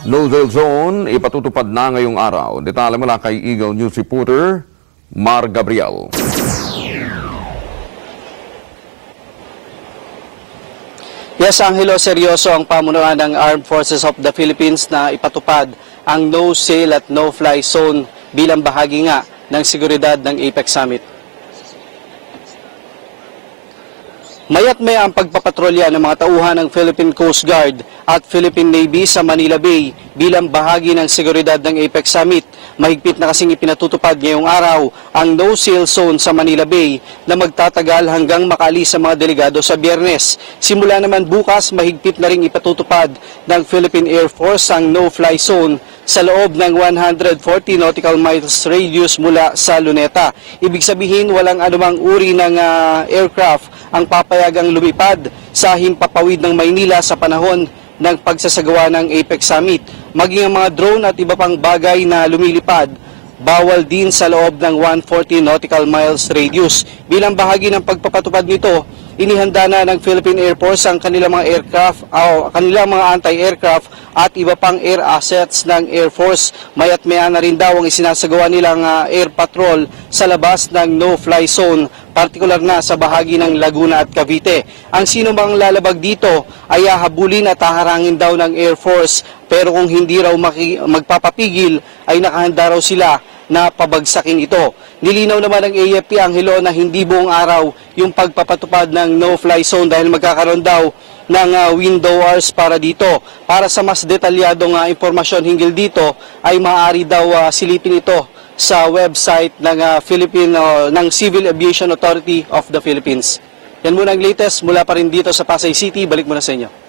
No-Zone Zone ipatutupad na ngayong araw. Detalye mula kay Eagle News reporter Mar Gabriel. Yes, Angelo, seryoso ang pamunuan ng Armed Forces of the Philippines na ipatupad ang no-sail at no-fly zone bilang bahagi nga ng seguridad ng APEC Summit. Mayat maya ang pagpapatrolya ng mga tauhan ng Philippine Coast Guard at Philippine Navy sa Manila Bay bilang bahagi ng seguridad ng APEC Summit. Mahigpit na kasing ipinatutupad ngayong araw ang no-sail zone sa Manila Bay na magtatagal hanggang makaalis sa mga delegado sa Biyernes. Simula naman bukas, mahigpit na ring ipatutupad ng Philippine Air Force ang no-fly zone sa loob ng 140 nautical miles radius mula sa Luneta. Ibig sabihin, walang anumang uri ng aircraft ang papayagang lumipad sa himpapawid ng Maynila sa panahon ng pagsasagawa ng APEC Summit. Maging ang mga drone at iba pang bagay na lumilipad, bawal din sa loob ng 140 nautical miles radius. Bilang bahagi ng pagpapatupad nito, inihanda na ng Philippine Air Force ang kanilang mga aircraft o kanilang mga anti-aircraft at iba pang air assets ng Air Force. Mayat maya na rin daw ang isinasagawa nilang air patrol sa labas ng no-fly zone, partikular na sa bahagi ng Laguna at Cavite. Ang sino bang lalabag dito ay hahabulin at haharangin daw ng Air Force, pero kung hindi raw magpapapigil ay nakahanda raw sila na pabagsakin ito. Nilinaw naman ng AFP Angelo na hindi buong araw yung pagpapatupad ng no-fly zone dahil magkakaroon daw ng window hours para dito. Para sa mas detalyadong impormasyon hinggil dito ay maaari daw silipin ito sa website ng Civil Aviation Authority of the Philippines. Yan muna ang latest mula pa rin dito sa Pasay City. Balik muna sa inyo.